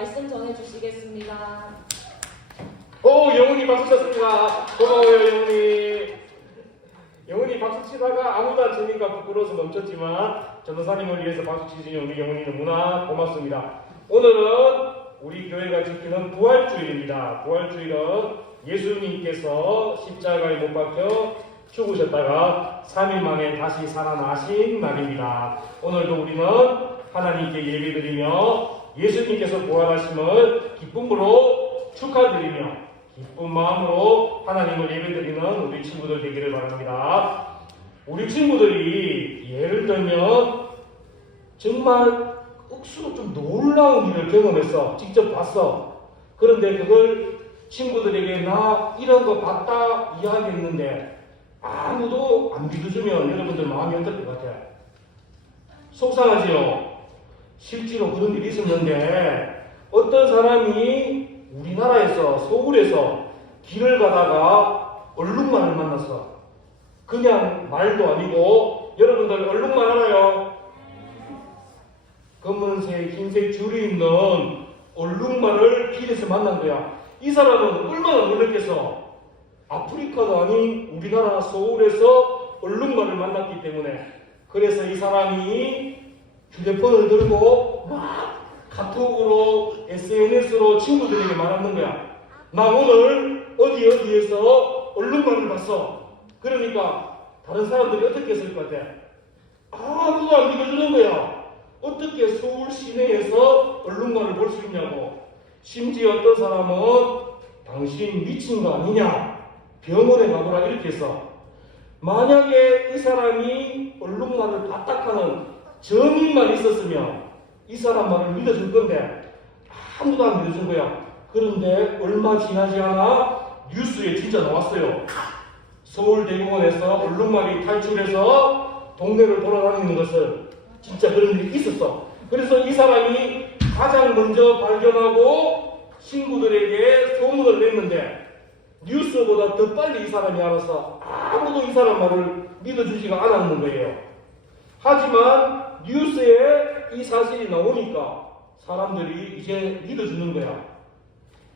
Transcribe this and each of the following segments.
말씀 전해주시겠습니다. 영훈이 박수 쳤습니다. 고마워요, 영훈이. 영훈이 박수 치다가 아무도 안 치니까 부끄러워서 멈췄지만 전도사님을 위해서 박수 치신 우리 영훈이 너무나 고맙습니다. 오늘은 우리 교회가 지키는 부활주일입니다. 부활주일은 예수님께서 십자가에 못 박혀 죽으셨다가 3일 만에 다시 살아나신 날입니다. 오늘도 우리는 하나님께 예배드리며 예수님께서 부활하심을 기쁨으로 축하드리며 기쁜 마음으로 하나님을 예배드리는 우리 친구들 되기를 바랍니다. 우리 친구들이 예를 들면 정말 억수로 좀 놀라운 일을 경험했어. 직접 봤어. 그런데 그걸 친구들에게 나 이런 거 봤다 이야기했는데 아무도 안 믿어주면 여러분들 마음이 어떨 것 같아요? 속상하지요? 실제로 그런 일이 있었는데 어떤 사람이 우리나라에서 서울에서 길을 가다가 얼룩말을 만났어. 그냥 말도 아니고 여러분들 얼룩말 알아요? 검은색 흰색 줄이 있는 얼룩말을 길에서 만난 거야. 이 사람은 얼마나 놀랐겠어. 아프리카도 아닌 우리나라 서울에서 얼룩말을 만났기 때문에. 그래서 이 사람이 휴대폰을 들고 막 카톡으로 SNS로 친구들에게 말하는 거야. 나 오늘 어디에서 얼룩말을 봤어. 그러니까 다른 사람들이 어떻게 했을 것 같아? 아무도 안 믿어주는 거야. 어떻게 서울 시내에서 얼룩말을 볼 수 있냐고. 심지어 어떤 사람은 당신 미친 거 아니냐, 병원에 가보라 이렇게 했어. 만약에 이 사람이 얼룩말을 봤다 하는 증인만 있었으면 이 사람 말을 믿어줄 건데 아무도 안 믿어준 거야. 그런데 얼마 지나지 않아 뉴스에 진짜 나왔어요. 서울대공원에서 얼룩말이 탈출해서 동네를 돌아다니는 것을 진짜 그런 일이 있었어. 그래서 이 사람이 가장 먼저 발견하고 친구들에게 소문을 냈는데 뉴스보다 더 빨리 이 사람이 알아서 아무도 이 사람 말을 믿어주지가 않았는 거예요. 하지만 뉴스에 이 사실이 나오니까 사람들이 이제 믿어주는 거야.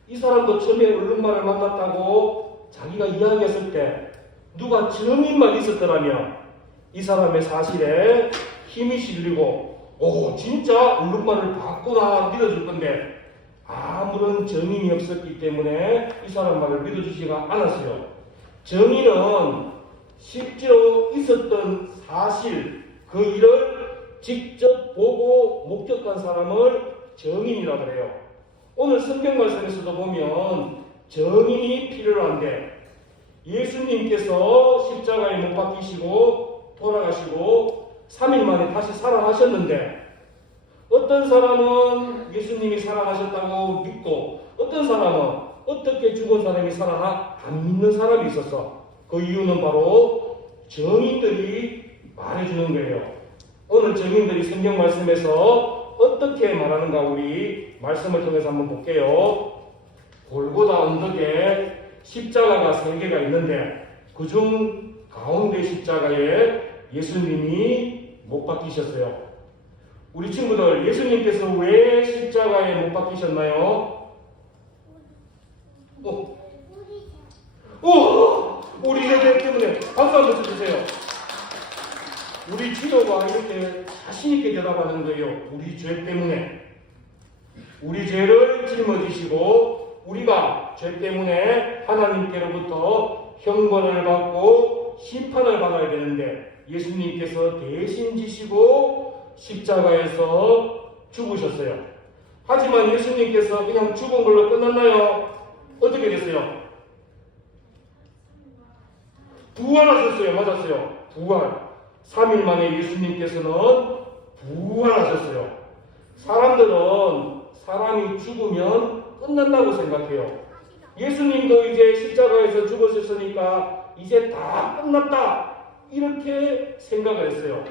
이 사람도 처음에 얼룩말을 만났다고 자기가 이야기했을 때 누가 증인만 있었더라면 이 사람의 사실에 힘이 실리고 진짜 얼룩말을 봤구나 믿어줄 건데 아무런 증인이 없었기 때문에 이 사람 말을 믿어주지가 않았어요. 증인은 실제로 있었던 사실, 그 일을 직접 보고 목격한 사람을 증인이라 그래요. 오늘 성경 말씀에서도 보면 증인이 필요한데 예수님께서 십자가에 못 박히시고 돌아가시고 3일 만에 다시 살아나셨는데 어떤 사람은 예수님이 살아나셨다고 믿고 어떤 사람은 어떻게 죽은 사람이 살아나 안 믿는 사람이 있었어. 그 이유는 바로 증인들이 말해주는 거예요. 오늘 증인들이 성경 말씀에서 어떻게 말하는가 우리 말씀을 통해서 한번 볼게요. 골고다 언덕에 십자가가 3개가 있는데 그중 가운데 십자가에 예수님이 못 박히셨어요. 우리 친구들, 예수님께서 왜 십자가에 못 박히셨나요? 우리 죄 때문에 박수 한번 쳐주세요. 우리 지도가 이렇게 자신있게 대답하는 거예요. 우리 죄 때문에. 우리 죄를 짊어지시고 우리가 죄 때문에 하나님께로부터 형벌을 받고 심판을 받아야 되는데 예수님께서 대신 지시고 십자가에서 죽으셨어요. 하지만 예수님께서 그냥 죽은 걸로 끝났나요? 어떻게 됐어요? 부활하셨어요. 맞았어요. 부활. 3일 만에 예수님께서는 부활하셨어요. 사람들은 사람이 죽으면 끝난다고 생각해요. 예수님도 이제 십자가에서 죽으셨으니까 이제 다 끝났다 이렇게 생각을 했어요.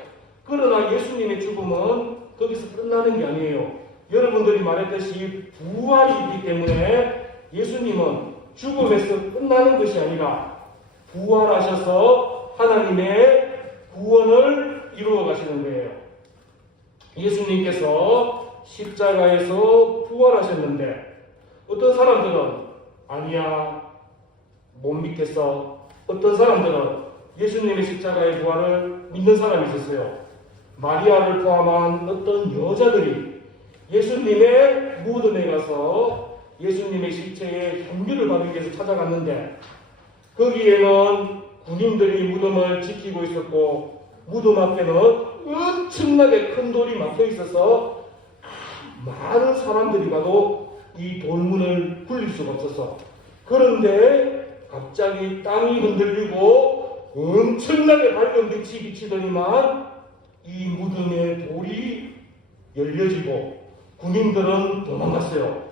그러나 예수님의 죽음은 거기서 끝나는 게 아니에요. 여러분들이 말했듯이 부활이 있기 때문에 예수님은 죽음에서 끝나는 것이 아니라 부활하셔서 하나님의 구원을 이루어 가시는 거예요. 예수님께서 십자가에서 부활하셨는데 어떤 사람들은 아니야 못 믿겠어. 어떤 사람들은 예수님의 십자가의 부활을 믿는 사람이 있었어요. 마리아를 포함한 어떤 여자들이 예수님의 무덤에 가서 예수님의 시체에 향유를 바르기 위해서 찾아갔는데 거기에는 군인들이 무덤을 지키고 있었고 무덤 앞에는 엄청나게 큰 돌이 막혀 있어서 많은 사람들이 가도 이 돌문을 굴릴 수가 없었어. 그런데 갑자기 땅이 흔들리고 엄청나게 밝은 빛이 비치더니만 이 무덤의 돌이 열려지고 군인들은 도망갔어요.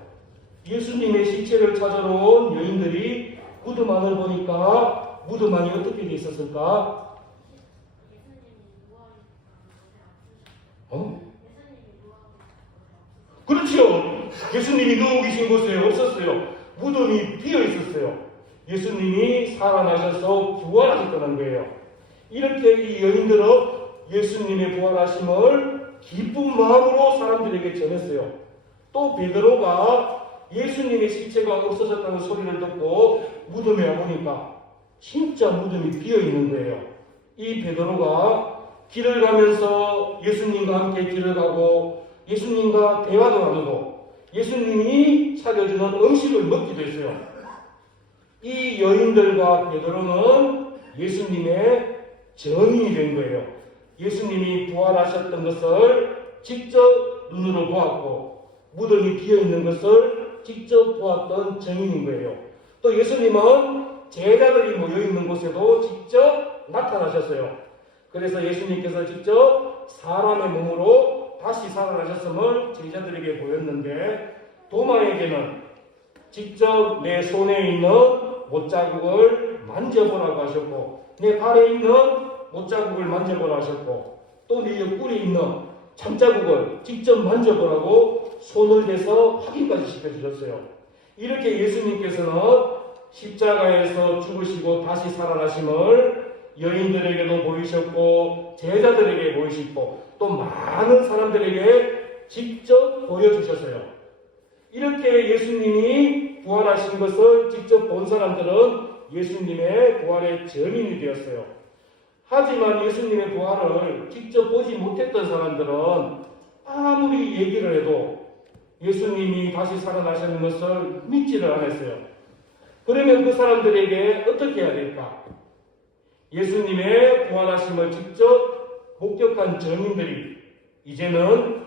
예수님의 시체를 찾아러 온 여인들이 무덤 안을 보니까 무덤 안이 어떻게 돼 있었을까? 그렇죠. 예수님이 누워 계신 곳에 없었어요. 무덤이 비어 있었어요. 예수님이 살아나셔서 부활하셨다는 거예요. 이렇게 이 여인들은 예수님의 부활하심을 기쁜 마음으로 사람들에게 전했어요. 또 베드로가 예수님의 시체가 없어졌다는 소리를 듣고 무덤에 와보니까 진짜 무덤이 비어 있는 거예요. 이 베드로가 길을 가면서 예수님과 함께 길을 가고 예수님과 대화도 나누고 예수님이 차려주는 음식을 먹기도 했어요. 이 여인들과 베드로는 예수님의 증인이 된 거예요. 예수님이 부활하셨던 것을 직접 눈으로 보았고 무덤이 비어있는 것을 직접 보았던 증인인 거예요. 또 예수님은 제자들이 모여있는 곳에도 직접 나타나셨어요. 그래서 예수님께서 직접 사람의 몸으로 다시 살아나셨음을 제자들에게 보였는데 도마에게는 직접 내 손에 있는 못자국을 만져보라고 하셨고 내 발에 있는 못자국을 만져보라 하셨고 또 내 옆구리에 있는 참자국을 직접 만져보라고 손을 대서 확인까지 시켜주셨어요. 이렇게 예수님께서는 십자가에서 죽으시고 다시 살아나심을 여인들에게도 보이셨고 제자들에게 보이시고 또 많은 사람들에게 직접 보여주셨어요. 이렇게 예수님이 부활하신 것을 직접 본 사람들은 예수님의 부활의 증인이 되었어요. 하지만 예수님의 부활을 직접 보지 못했던 사람들은 아무리 얘기를 해도 예수님이 다시 살아나시는 것을 믿지를 않았어요. 그러면 그 사람들에게 어떻게 해야 될까? 예수님의 부활하심을 직접 목격한 증인들이 이제는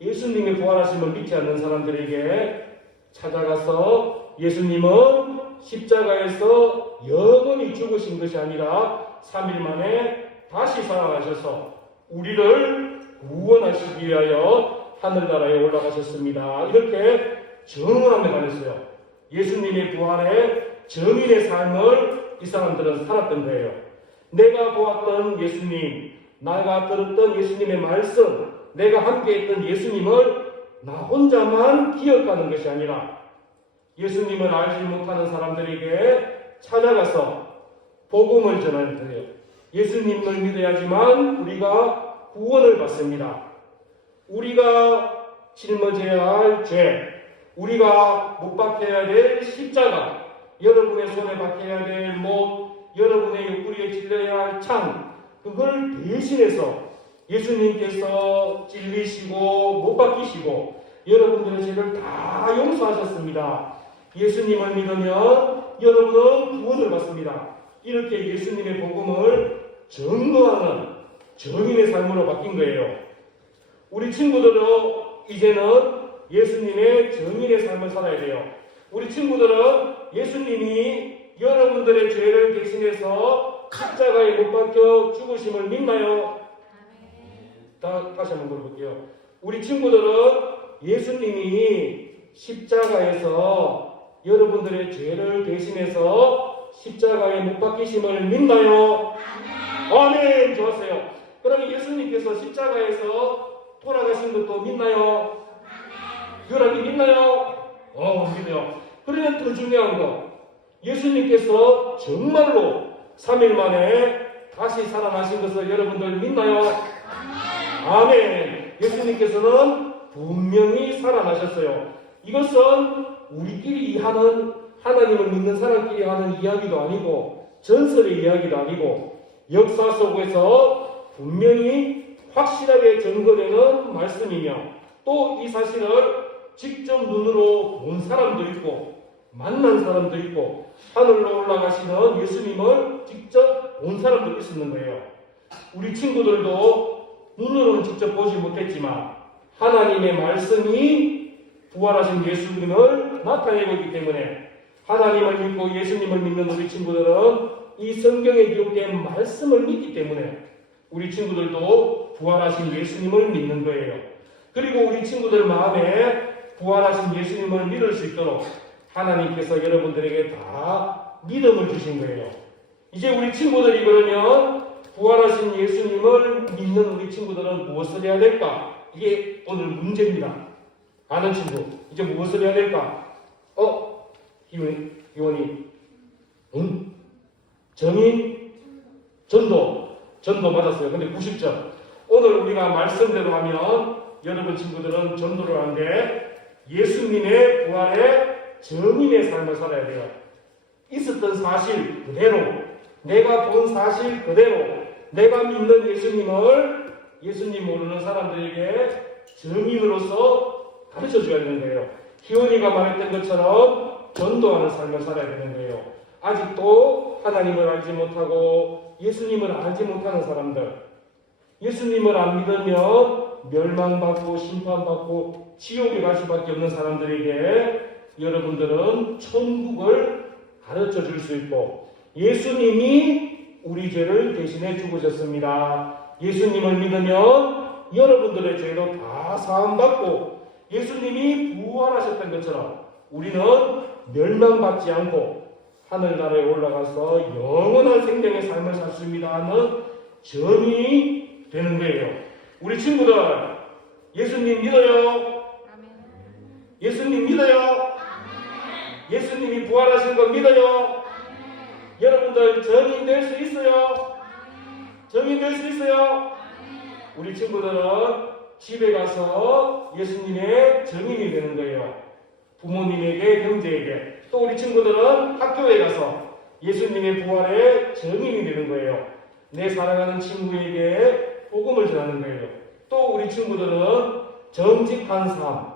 예수님의 부활하심을 믿지 않는 사람들에게 찾아가서 예수님은 십자가에서 영원히 죽으신 것이 아니라 3일 만에 다시 살아나셔서 우리를 구원하시기 위하여 하늘나라에 올라가셨습니다. 이렇게 증언하며 다녔어요. 예수님의 부활의 증인의 삶을 이 사람들은 살았던 거예요. 내가 보았던 예수님, 내가 들었던 예수님의 말씀, 내가 함께했던 예수님을 나 혼자만 기억하는 것이 아니라 예수님을 알지 못하는 사람들에게 찾아가서 복음을 전하는 거예요. 예수님을 믿어야지만 우리가 구원을 받습니다. 우리가 짊어져야 할 죄, 우리가 못 박혀야 될 십자가, 여러분의 손에 박혀야 될 못, 여러분의 옆구리에 찔려야 할 창, 그걸 대신해서 예수님께서 찔리시고 못 박히시고 여러분들의 죄를 다 용서하셨습니다. 예수님을 믿으면 여러분은 구원을 받습니다. 이렇게 예수님의 복음을 증거하는 증인의 삶으로 바뀐 거예요. 우리 친구들도 이제는 예수님의 증인의 삶을 살아야 돼요. 우리 친구들은 예수님이 여러분들의 죄를 대신해서 십자가에 못 박혀 죽으심을 믿나요? 다시 한번 물어볼게요. 우리 친구들은 예수님이 십자가에서 여러분들의 죄를 대신해서 십자가에 못 박히심을 믿나요? 아멘. 좋았어요. 그러면 예수님께서 십자가에서 돌아가신 것도 믿나요? 여러분 믿나요? 믿어요. 그러면 더 중요한 거, 예수님께서 정말로 3일 만에 다시 살아나신 것을 여러분들 믿나요? 아멘. 예수님께서는 분명히 살아나셨어요. 이것은 우리끼리 하는, 하나님을 믿는 사람끼리 하는 이야기도 아니고 전설의 이야기도 아니고 역사 속에서 분명히 확실하게 증거되는 말씀이며 또 이 사실을 직접 눈으로 본 사람도 있고 만난 사람도 있고 하늘로 올라가시는 예수님을 직접 본 사람도 있었는 거예요. 우리 친구들도 눈으로는 직접 보지 못했지만 하나님의 말씀이 부활하신 예수님을 나타내고 있기 때문에 하나님을 믿고 예수님을 믿는 우리 친구들은 이 성경에 기록된 말씀을 믿기 때문에 우리 친구들도 부활하신 예수님을 믿는 거예요. 그리고 우리 친구들 마음에 부활하신 예수님을 믿을 수 있도록 하나님께서 여러분들에게 다 믿음을 주신 거예요. 이제 우리 친구들이 그러면 부활하신 예수님을 믿는 우리 친구들은 무엇을 해야 될까? 이게 오늘 문제입니다. 아는 친구, 이제 무엇을 해야 될까? 희원이, 응? 정인, 전도 맞았어요. 근데 90점. 오늘 우리가 말씀대로 하면 여러분 친구들은 전도를 하는데 예수님의 부활의 정인의 삶을 살아야 돼요. 있었던 사실 그대로, 내가 본 사실 그대로, 내가 믿는 예수님을 예수님 모르는 사람들에게 정인으로서 가르쳐 줘야 되는 거예요. 희원이가 말했던 것처럼 전도하는 삶을 살아야 되는 거예요. 아직도 하나님을 알지 못하고 예수님을 알지 못하는 사람들, 예수님을 안 믿으면 멸망받고 심판받고 지옥에 갈 수밖에 없는 사람들에게 여러분들은 천국을 가르쳐 줄 수 있고 예수님이 우리 죄를 대신해 죽으셨습니다. 예수님을 믿으면 여러분들의 죄도 다 사함받고 예수님이 부활하셨던 것처럼 우리는 멸망받지 않고 하늘나라에 올라가서 영원한 생명의 삶을 살 수 있습니다 하는 정인이 되는 거예요. 우리 친구들 예수님 믿어요? 예수님 믿어요? 예수님이 부활하신 거 믿어요? 여러분들 정인 될 수 있어요? 정인 될 수 있어요? 우리 친구들은 집에 가서 예수님의 정인이 되는 거예요. 부모님에게, 형제에게. 또 우리 친구들은 학교에 가서 예수님의 부활의 정인이 되는 거예요. 내 사랑하는 친구에게 복음을 전하는 거예요. 또 우리 친구들은 정직한 삶,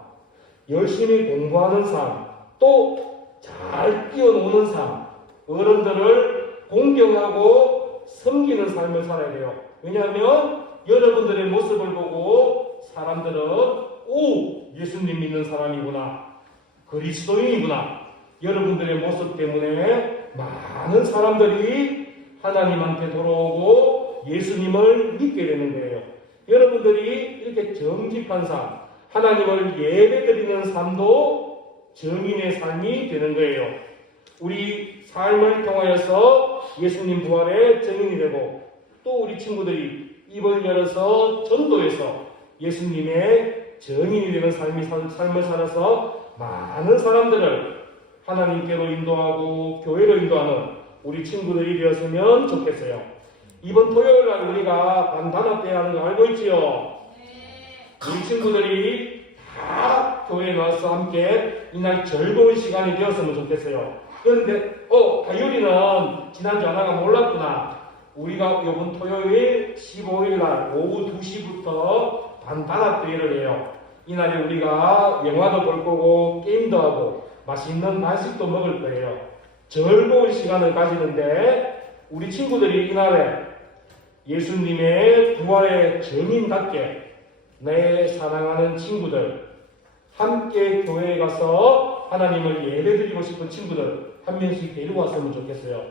열심히 공부하는 삶, 또 잘 뛰어노는 삶, 어른들을 공경하고 섬기는 삶을 살아야 돼요. 왜냐하면 여러분들의 모습을 보고 사람들은 예수님 믿는 사람이구나, 그리스도인이구나. 여러분들의 모습 때문에 많은 사람들이 하나님한테 돌아오고 예수님을 믿게 되는 거예요. 여러분들이 이렇게 정직한 삶, 하나님을 예배드리는 삶도 정인의 삶이 되는 거예요. 우리 삶을 통하여서 예수님 부활의 정인이 되고 또 우리 친구들이 입을 열어서 전도해서 예수님의 정인이 되는 삶을 살아서 많은 사람들을 하나님께로 인도하고 교회로 인도하는 우리 친구들이 되었으면 좋겠어요. 이번 토요일날 우리가 반단합 때 하는 거 알고 있지요? 우리 친구들이 다 교회에 나와서 함께 이날 즐거운 시간이 되었으면 좋겠어요. 그런데 다율이는 지난주 하나가 몰랐구나. 우리가 이번 토요일 15일날 오후 2시부터 반단합대회를 해요. 이날에 우리가 영화도 볼 거고 게임도 하고 맛있는 간식도 먹을 거예요. 즐거운 시간을 가지는데 우리 친구들이 이날에 예수님의 부활의 정인답게 내 사랑하는 친구들, 함께 교회에 가서 하나님을 예배드리고 싶은 친구들 한 명씩 데리고 왔으면 좋겠어요.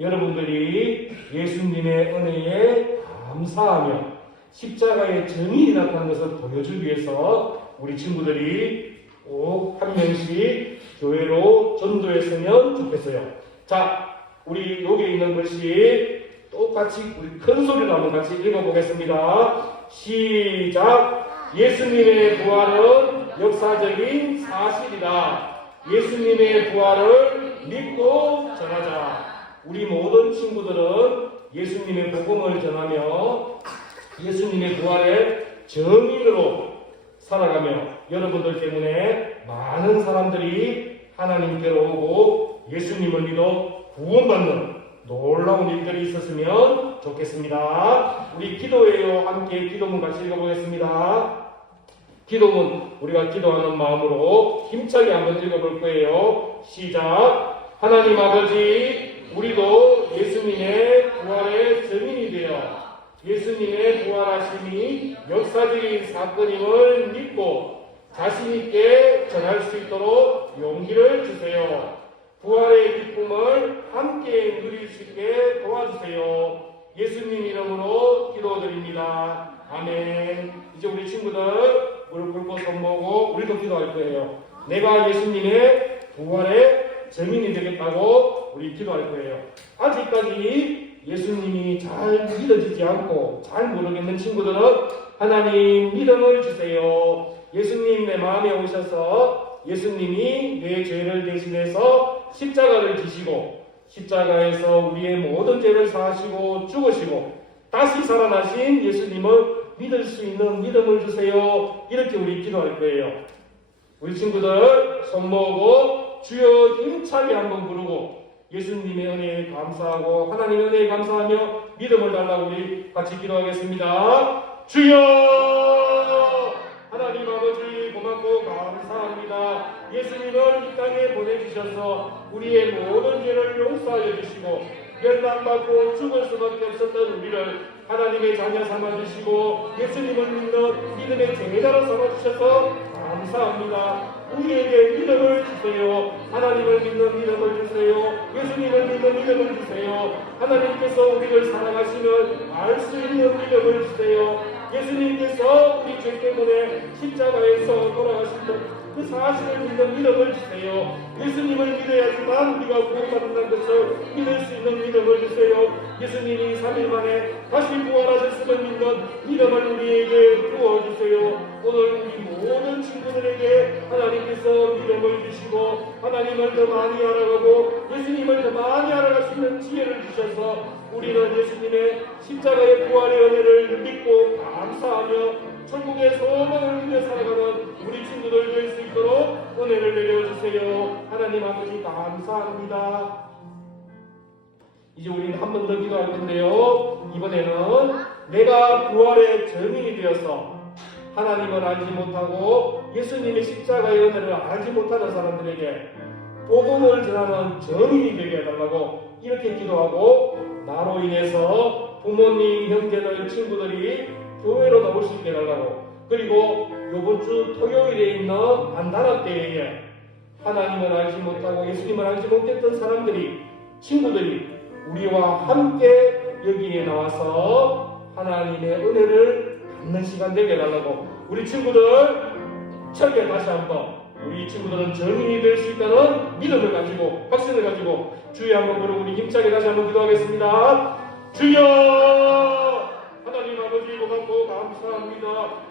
여러분들이 예수님의 은혜에 감사하며 십자가의 정인이 나타난 것을 보여주기 위해서 우리 친구들이 꼭 한 명씩 교회로 전도했으면 좋겠어요. 자, 우리 여기 있는 글씨 똑같이 우리 큰 소리로 한번 같이 읽어보겠습니다. 시작! 예수님의 부활은 역사적인 사실이다. 예수님의 부활을 믿고 전하자. 우리 모든 친구들은 예수님의 복음을 전하며 예수님의 부활의 정인으로 살아가며 여러분들 때문에 많은 사람들이 하나님께로 오고 예수님을 믿어 구원받는 놀라운 일들이 있었으면 좋겠습니다. 우리 기도해요. 함께 기도문 같이 읽어보겠습니다. 기도문 우리가 기도하는 마음으로 힘차게 한번 읽어볼 거예요. 시작. 하나님 아버지, 우리도 예수님의 부활의 증인이 되어 예수님의 부활하심이 역사적인 사건임을 믿고 자신있게 전할 수 있도록 용기를 주세요. 부활의 기쁨을 함께 누릴 수 있게 도와주세요. 예수님 이름으로 기도드립니다. 아멘. 이제 우리 친구들 무릎 꿇고 손 모으고 우리도 기도할 거예요. 내가 예수님의 부활의 증인이 되겠다고 우리 기도할 거예요. 아직까지 예수님이 잘 믿어지지 않고 잘 모르겠는 친구들은 하나님 믿음을 주세요. 예수님 내 마음에 오셔서 예수님이 내 죄를 대신해서 십자가를 지시고 십자가에서 우리의 모든 죄를 사하시고 죽으시고 다시 살아나신 예수님을 믿을 수 있는 믿음을 주세요. 이렇게 우리 기도할 거예요. 우리 친구들 손 모으고 주여 힘차게 한번 부르고 예수님의 은혜에 감사하고 하나님의 은혜에 감사하며 믿음을 달라고 우리 같이 기도하겠습니다. 주여 하나님 아버지 고맙고 감사합니다. 예수님을 이 땅에 보내주셔서 우리의 모든 죄를 용서하여 주시고 멸망받고 죽을 수밖에 없었던 우리를 하나님의 자녀 삼아주시고 예수님을 믿는 믿음의 제자로 삼아주셔서 감사합니다. 우리에게 믿음을 주세요. 하나님을 믿는 믿음을 주세요. 예수님을 믿는 믿음을 주세요. 하나님께서 우리를 사랑하시면 알 수 있는 믿음을 주세요. 예수님께서 우리 죄 때문에 십자가에서 돌아가신 그 사실을 믿는 믿음을 주세요. 예수님을 믿어야지만 우리가 구원받는다는 것을 믿을 수 있는 믿음을 주세요. 예수님이 3일 만에 다시 부활하셨음을 믿는 믿음을 우리에게 부어주세요. 오늘 우리 모든 친구들에게 하나님께서 믿음을 주시고 하나님을 더 많이 알아가고 예수님을 더 많이 알아갈 수 있는 지혜를 주셔서 우리는 예수님의 십자가의 부활의 은혜를 믿고 감사하며 천국의 소망을 믿어 살아가는 우리 친구들 될 수 있도록 은혜를 내려주세요. 하나님 아버지 감사합니다. 이제 우리는 한 번 더 기도할 건데요. 이번에는 내가 부활의 증인이 되어서 하나님을 알지 못하고 예수님의 십자가의 은혜를 알지 못하는 사람들에게 복음을 전하는 증인이 되게 해달라고 이렇게 기도하고 나로 인해서 부모님, 형제들, 친구들이 교회로 나올 수 있게 해달라고 그리고 이번 주 토요일에 있는 안단합 대회에 하나님을 알지 못하고 예수님을 알지 못했던 사람들이 친구들이 우리와 함께 여기에 나와서 하나님의 은혜를 받는 시간 되게 해달라고 우리 친구들 철게 다시 한번 우리 친구들은 증인이 될 수 있다는 믿음을 가지고 확신을 가지고 주의 한번 부르고 우리 힘차게 다시 한번 기도하겠습니다. 주여 하나님 아버지 고맙고 감사합니다.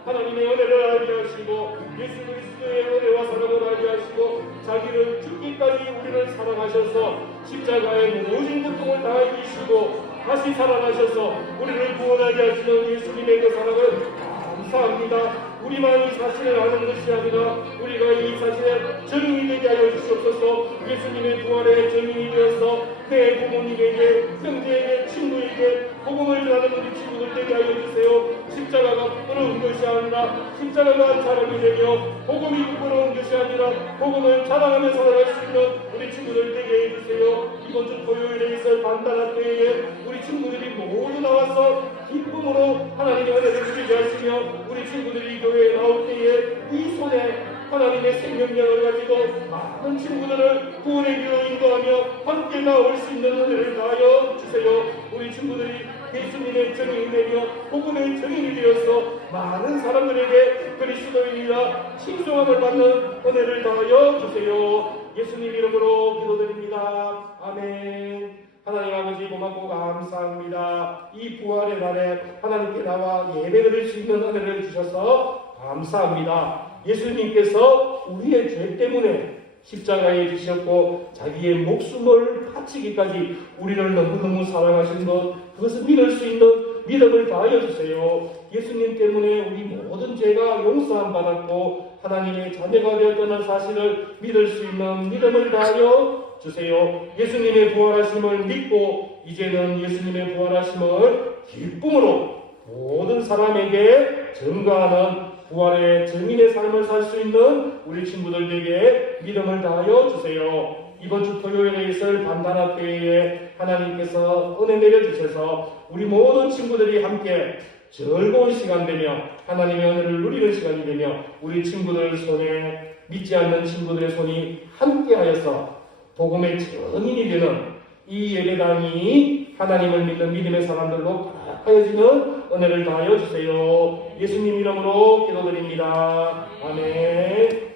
하나님의 은혜를 알게 하시고 예수 그리스도의 은혜와 사랑을 알게 하시고 자기를 죽기까지 우리를 사랑하셔서 십자가의 모든 고통을 다 이기시고 다시 살아나셔서 우리를 구원하게 하시는 예수님의 그 사랑을 감사합니다. 우리만 이 사실을 아는 것이 아니라 우리가 이 사실에 증인이 되게 하여 주시옵소서. 예수님의 부활의 증인이 되어서 내 부모님에게, 형제에게, 친구에게 복음을 전하는 우리 친구들 되게 하여 주세요. 십자가가 부끄러운 것이 아니라 십자가가 자랑이 되며 복음이 부끄러운 것이 아니라 복음을 자랑하며 살아갈 수 있는 우리 친구들 되게 해 주세요. 이번 주 토요일에 있을 반단한 때에 우리 친구들이 모두 나와서 기쁨으로 하나님의 은혜를 누리게 하시며 우리 친구들이 교회에 나올 때에 이 손에 하나님의 생명력을 가지고 많은 친구들을 구원의 길로 인도하며 함께 나올 수 있는 은혜를 다하여 주세요. 우리 친구들이 예수님의 증인이 되며 복음의 증인이 되어서 많은 사람들에게 그리스도인이라 칭송함을 받는 은혜를 다하여 주세요. 예수님 이름으로 기도드립니다. 아멘. 하나님 아버지 고맙고 감사합니다. 이 부활의 날에 하나님께 나와 예배드릴 수 있는 은혜를 주셔서 감사합니다. 예수님께서 우리의 죄 때문에 십자가에 지셨고 자기의 목숨을 바치기까지 우리를 너무너무 사랑하신 것 그것을 믿을 수 있는 믿음을 다하여 주세요. 예수님 때문에 우리 모든 죄가 용서함 받았고 하나님의 자녀가 되었다는 사실을 믿을 수 있는 믿음을 다하여 주세요. 예수님의 부활하심을 믿고 이제는 예수님의 부활하심을 기쁨으로 모든 사람에게 증거하는 부활의 증인의 삶을 살 수 있는 우리 친구들에게 믿음을 다하여 주세요. 이번 주 토요일에 있을 반단학교회에 하나님께서 은혜 내려주셔서 우리 모든 친구들이 함께 즐거운 시간 되며 하나님의 은혜를 누리는 시간이 되며 우리 친구들 손에 믿지 않는 친구들의 손이 함께하여서 복음의 증인이 되는 이 예배당이 하나님을 믿는 믿음의 사람들로 가득하여지는 은혜를 다하여 주세요. 예수님 이름으로 기도드립니다. 아멘.